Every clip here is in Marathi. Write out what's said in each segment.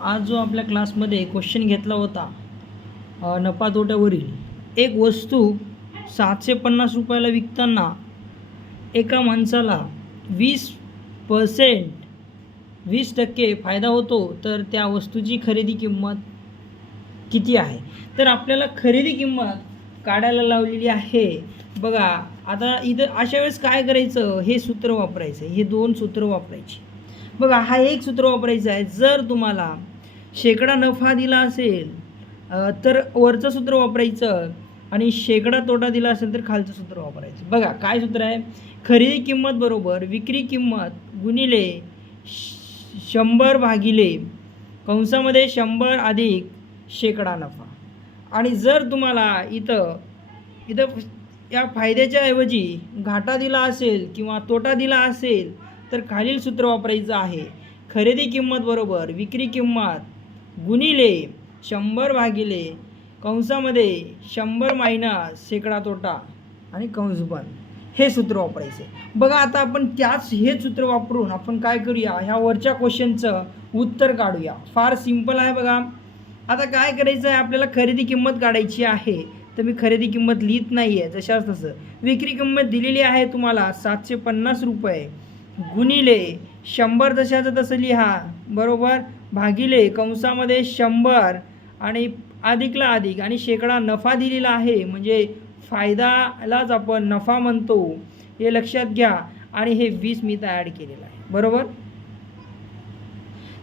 आज जो आपल्या क्लासमध्ये क्वेश्चन घेतला होता नफा तोट्यावरील एक वस्तू सातशे पन्नास रुपयाला विकताना एका माणसाला वीस पर्सेंट वीस टक्के फायदा होतो तर त्या वस्तूची खरेदी किंमत किती आहे? तर आपल्याला खरेदी किंमत काढायला लावलेली आहे. बघा आता इथं अशा वेळेस काय करायचं? हे सूत्र वापरायचं हे दोन सूत्र वापरायची. बघा हा एक सूत्र वापरायचं आहे. जर तुम्हाला शेकडा नफा दिला असेल तर वरचं सूत्र वापरायचं आणि शेकडा तोटा दिला असेल तर खालचं सूत्र वापरायचं. बघा काय सूत्र आहे? खरेदी किंमत बरोबर विक्री किंमत गुणिले श- शंभर भागिले कंसामध्ये शंभर अधिक शेकडा नफा. आणि जर तुम्हाला इथं इथं या फायद्याच्या ऐवजी घाटा दिला असेल किंवा तोटा दिला असेल तर खालील सूत्र वापरायचं आहे. खरेदी किंमत बरोबर विक्री किंमत गुणिले शंभर भागिले कंसामध्ये शंभर मायनस शेकडा तोटा आणि कंस बंद हे सूत्र वापरायचे. बघा आता आपण त्याच हे सूत्र वापरून आपण काय करूया? ह्या वरच्या क्वेश्चनचं उत्तर काढूया. फार सिंपल आहे बघा. आता काय करायचं आहे? आपल्याला खरेदी किंमत काढायची आहे. तर मी खरेदी किंमत लिहित नाही आहे जशाच तसं. विक्री किंमत दिलेली आहे तुम्हाला सातशे पन्नास रुपये. गुणिले शंभर जशाचं तसं लिहा. बरोबर? भागिले कंसामध्ये शंभर आणि अधिकला अधिक आणि शेकडा नफा दिलेला आहे. म्हणजे फायदालाच आपण नफा म्हणतो हे लक्षात घ्या. आणि हे वीस मी इथं ॲड केलेलं आहे. बरोबर?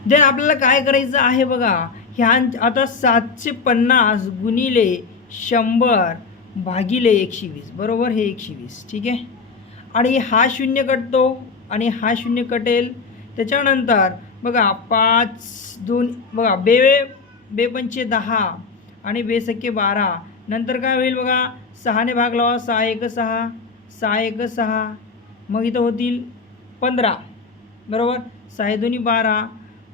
देन आपल्याला काय करायचं आहे बघा ह्या आता सातशे पन्नास गुणिले शंभर भागिले एकशे वीस. बरोबर? हे एकशे वीस. ठीक आहे? आणि हा शून्य कटतो आणि हा शून्य कटेल. त्याच्यानंतर बघा पाच दोन बघा बे बेपंचे दहा आणि बेसक्के बारा. नंतर काय होईल बघा सहाने भाग लावा सहा एक सहा सहा एक सहा. मग इथं होतील पंधरा. बरोबर? सहा दोन्ही बारा.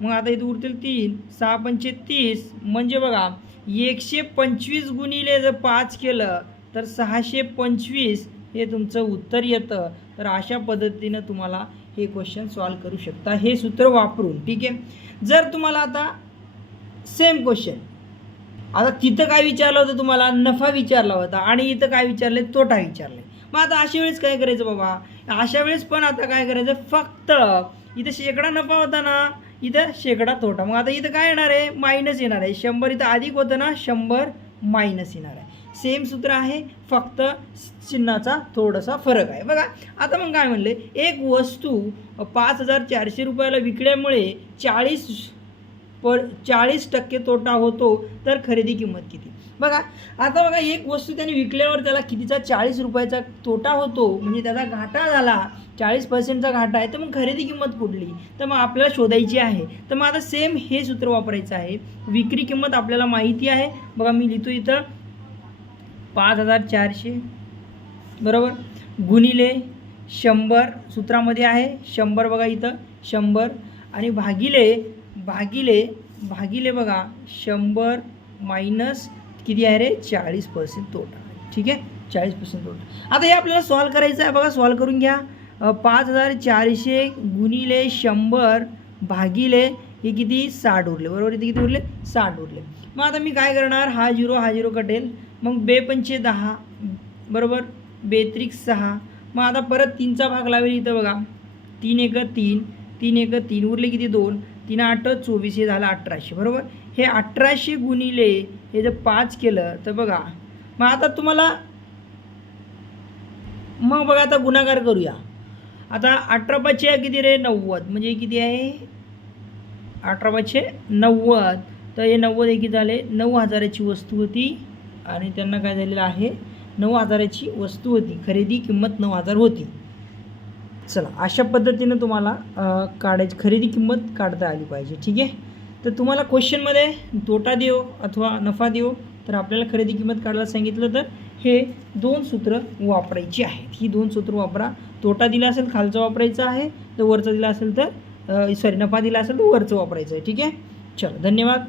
मग आता इथं उरतील तीन. सहा पंचे तीस. म्हणजे बघा एकशे पंचवीस गुणिले जर पाच केलं तर सहाशे पंचवीस. हे तुमचं उत्तर येतं तर अशा पद्धतीनं तुम्हाला हे क्वेश्चन सॉल्व करू शकता. हे सूत्र वापरून ठीक आहे? जर तुम्हाला आता सेम क्वेश्चन आता तिथं काय विचारलं होतं तुम्हाला? नफा विचारला होता आणि इथं काय विचारले? तोटा विचारले. मग आता अशा वेळेस काय करायचं बाबा? अशा वेळेस पण आता काय करायचं? फक्त इथं शेकडा नफा होता ना इथं शेकडा तोटा. मग आता इथं काय येणार आहे? मायनस येणार आहे. शंभर इथं अधिक होतं ना शंभर मायनस येणार आहे. सेम सूत्र आहे फक्त चिन्हाचा थोडासा फरक आहे. बघा आता मग काय म्हणले? एक वस्तू पाच हजार चारशे रुपयाला विकल्यामुळे चाळीस पर चाळीस टक्के तोटा होतो तर खरेदी किंमत किती? बघा आता बघा एक वस्तू त्याने विकल्यावर त्याला कितीचा चाळीस रुपयाचा तोटा होतो म्हणजे त्याचा घाटा झाला चाळीस पर्सेंटचा घाटा आहे तर मग खरेदी किंमत कुठली? तर मग आपल्याला शोधायची आहे. तर मग आता सेम हे सूत्र वापरायचं आहे. विक्री किंमत आपल्याला माहिती आहे. बघा मी लिहितो इथं पाच हजार चारशे. बरोबर? गुणिले शंभर सूत्रामध्ये आहे. शंभर बघा इथं. शंभर. आणि भागिले भागिले भागिले बघा. शंभर मायनस किती आहे रे? चाळीस पर्सेंट तोटा. ठीक आहे? चाळीस पर्सेंट तोटा. आता हे आपल्याला सॉल्व करायचं आहे. बघा सॉल्व करून घ्या. पाच हजार चारशे गुणिले शंभर भागिले हे किती साठ उरले. बरोबर? इथे किती उरले? साठ उरले. मग आता मी काय करणार? हा झिरो हा झिरो कटेल. मग बे पंचे दहा. बरोबर? बेत्रिक सहा. मग आता परत तीनचा भाग लावेल इथं बघा. तीन एक तीन. तीन एक तीन. उरले किती? दोन. तीन आठ चोवीस. हे झालं अठराशे. बरोबर? हे अठराशे गुणिले हे जर पाच केलं तर बघा. मग आता तुम्हाला मग बघा आता गुणाकार करूया. आता अठरा पाचशे किती रे? नव्वद. म्हणजे किती आहे? अठरा पाचशे नव्वद. तर हे नव्वद एकी झाले? नऊ हजाराची वस्तू होती. आणि त्यांना काय झालेलं आहे? नऊ हजाराची वस्तू होती. खरेदी किंमत नऊ हजार होती. चला अशा पद्धतीनं तुम्हाला काढायची खरेदी किंमत काढता आली पाहिजे. ठीक आहे? तर तुम्हाला क्वेश्चनमध्ये तोटा देऊ अथवा नफा देऊ तर आपल्याला खरेदी किंमत काढायला सांगितलं तर हे दोन सूत्र वापरायची आहेत. ही दोन सूत्र वापरा. तोटा दिला असेल खालचा वापरायचा आहे. तर वरचं दिला असेल तर सॉरी नफा दिला असेल तर वरचं वापरायचं आहे. ठीक आहे? चलो धन्यवाद.